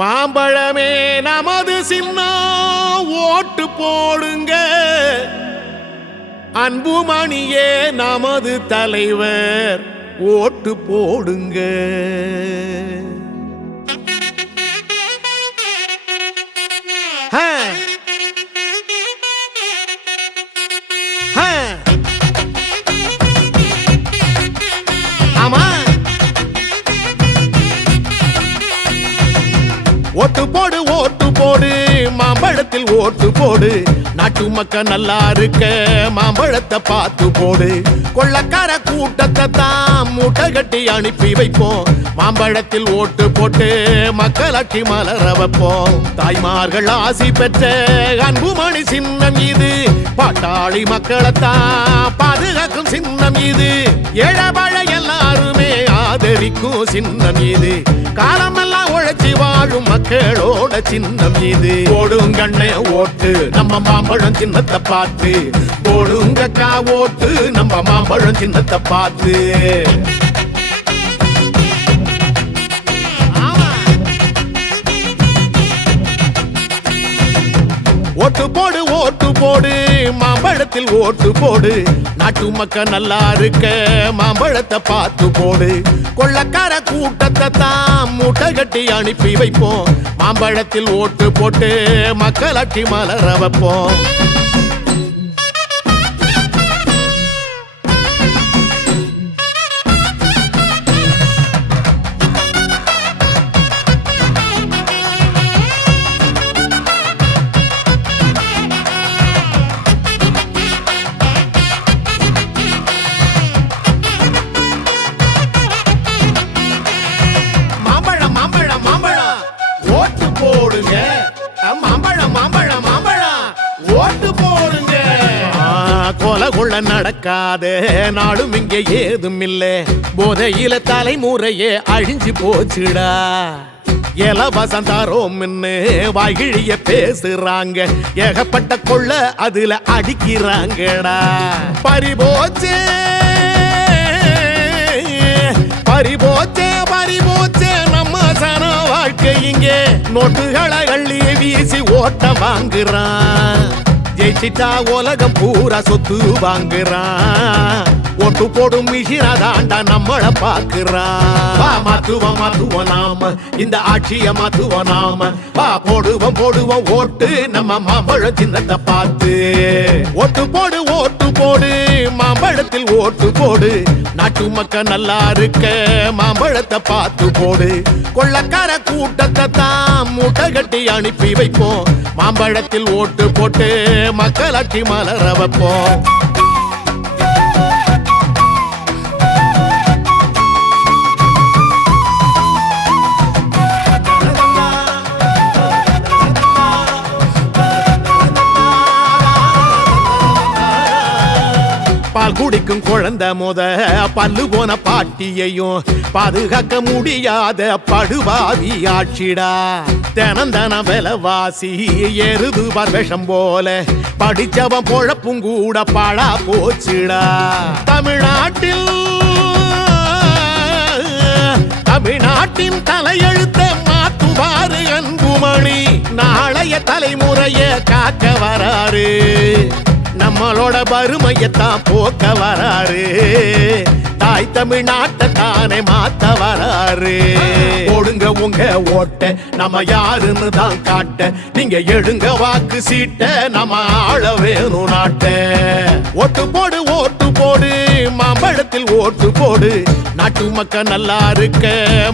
மாம்பழமே நமது சின்னம் ஓட்டு போடுங்க, அன்புமணியே நமது தலைவர் ஓட்டு போடுங்க. ஓட்டு போடு ஓட்டு போடு மாம்பழத்தில் ஓட்டு போடு, நாட்டு மக்கள் நல்லா இருக்க மாம்பழத்தை பார்த்து போடு. கொள்ளக்கார கூட்டத்தை தான் மூட்டை கட்டி அனுப்பி வைப்போம், மாம்பழத்தில் ஓட்டு போட்டு மக்களாட்சி மலர வைப்போம். தாய்மார்கள் ஆசி பெற்ற அன்புமணி சின்னம் இது, பாட்டாளி மக்களைத்தான் பாதுகாக்கும் சின்னம் இது. ஏழபாழ எல்லாருமே ஆதரிக்கும் சின்னம் இது, காலமெல்லாம் உழைச்சி வாழும் மக்களோட சின்னம் இது. போடுங்கண்ணே ஓட்டு நம்ம மாம்பழம் சின்னத்தை பார்த்து, போடுங்கக்கா ஓட்டு நம்ம மாம்பழம் சின்னத்தை பார்த்து. ஓட்டு போடு ஓட்டு போடு மாம்பழத்தில் ஓட்டு போடு, நாட்டு மக்கள் நல்லா இருக்க மாம்பழத்தை பார்த்து போடு. கொள்ளக்கார கூட்டத்தை தான் மூட்டை கட்டி அனுப்பி வைப்போம், மாம்பழத்தில் ஓட்டு போட்டு மக்களாட்சி மலர வைப்போம். கொலை நடக்காத நாடும் இங்கே ஏதும் இல்ல, போதையில தலைமுறையே அழிஞ்சு போச்சுடா. இலவசம் தாரோம் வாய்கிழிய பேசுறாங்க, ஏகப்பட்ட கொள்ள அதுல அடிக்கிறாங்கடா. பறிபோச்சே பறிபோச்சே பறிபோச்சே நம்ம சன வாழ்க்கை இங்கே, நோட்டுகளை அள்ளி வீசி ஓட்ட வாங்குறான். ஜெயிச்சிட்டா உலகம் பூரா சொத்து வாங்குறான், ஓட்டு போடும் மிஷினா தாண்டா நம்மள பாக்குறான். மாத்துவோம் மாத்துவோம் நாம இந்த ஆட்சிய மாத்துவோம் நாம, போடுவோம் போடுவோம் ஓட்டு நம்ம மாம்பழம் சின்னத்தை பார்த்து. ஓட்டு போடு ஓட்டு போடு மாம்பழத்தில் ஓட்டு போடு, நாட்டு மக்கள் நல்லா இருக்க மாம்பழத்தை பார்த்து போடு. கொள்ளக்கார கூட்டத்தை தான் மூட்டை கட்டி அனுப்பி வைப்போம், மாம்பழத்தில் ஓட்டு போட்டு மக்களாட்சி மலர வைப்போம். பால் குடிக்கும் குழந்தை முத பல்லு போன பாட்டியையும் பாதுகாக்க முடியாத படுபாவி ஆட்சிடா. தினந்தன விலவாசி எருது விஷம் போல, படிச்சவன் பொழப்பும் கூட பாழா போச்சுடா. தமிழ்நாட்டின் தலையெழுத்த மாத்துவாரு அன்புமணி, நாளைய தலைமுறைய காக்க வராரு, நம்மளோட வறுமையத்தான் போக்க வராரு. தாய் தமிழ்நாட்டை தானே மாத்த வராரு. போடுங்க உங்க ஓட்ட நம்ம யாருன்னு தான் காட்ட, நீங்க எடுங்க வாக்கு சீட்ட நம்ம ஆள வேணும் நாட்ட. ஓட்டு போடு ஓட்டு போடு மாம்பழத்தில் ஓட்டு போடு, நாட்டு மக்கள் நல்லா இருக்க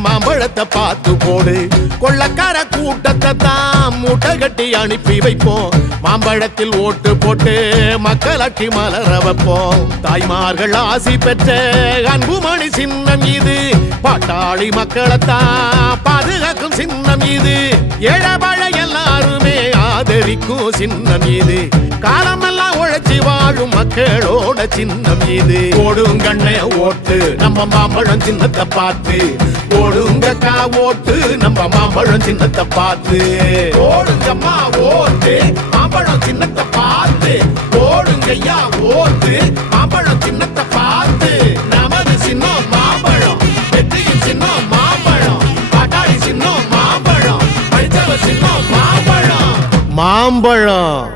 மாம்பழத்தை பார்த்து போடு. கொள்ளக்கார கூட்டத்தை தான் மூட்டை கட்டி அனுப்பி வைப்போம், மாம்பழத்தில் ஓட்டு போட்டு மக்களாட்சி மலர வைப்போம். தாய்மார்கள் ஆசி பெற்ற அன்புமணி சின்னம் இது, பாட்டாளி மக்களைத்தான் பாதுகாக்கும் சின்னம் இது. ஏழபாழ எல்லாருமே ஆதரிக்கும் சின்னம் இது, காலமெல்லாம் உழைச்சி வாழும் மக்களோட சின்னம் இது. போடுங்கண்ணே ஓட்டு நம்ம மாம்பழம் சின்னத்தை பார்த்து, போடுங்கக்கா ஓட்டு நம்ம மாம்பழம் சின்னத்தை பார்த்து. போடுங்கம்மா ஓட்டு மாம்பழம் சின்னத்தை பார்த்து, போடுங்கய்யா ஓட்டு மாம்பழம் சின்னத்தை பார்த்து. நமது சின்னம் மாம்பழம், வெற்றியின் சின்னம் மாம்பழம், பாட்டாளி சின்னம் மாம்பழம். மாம்பழம்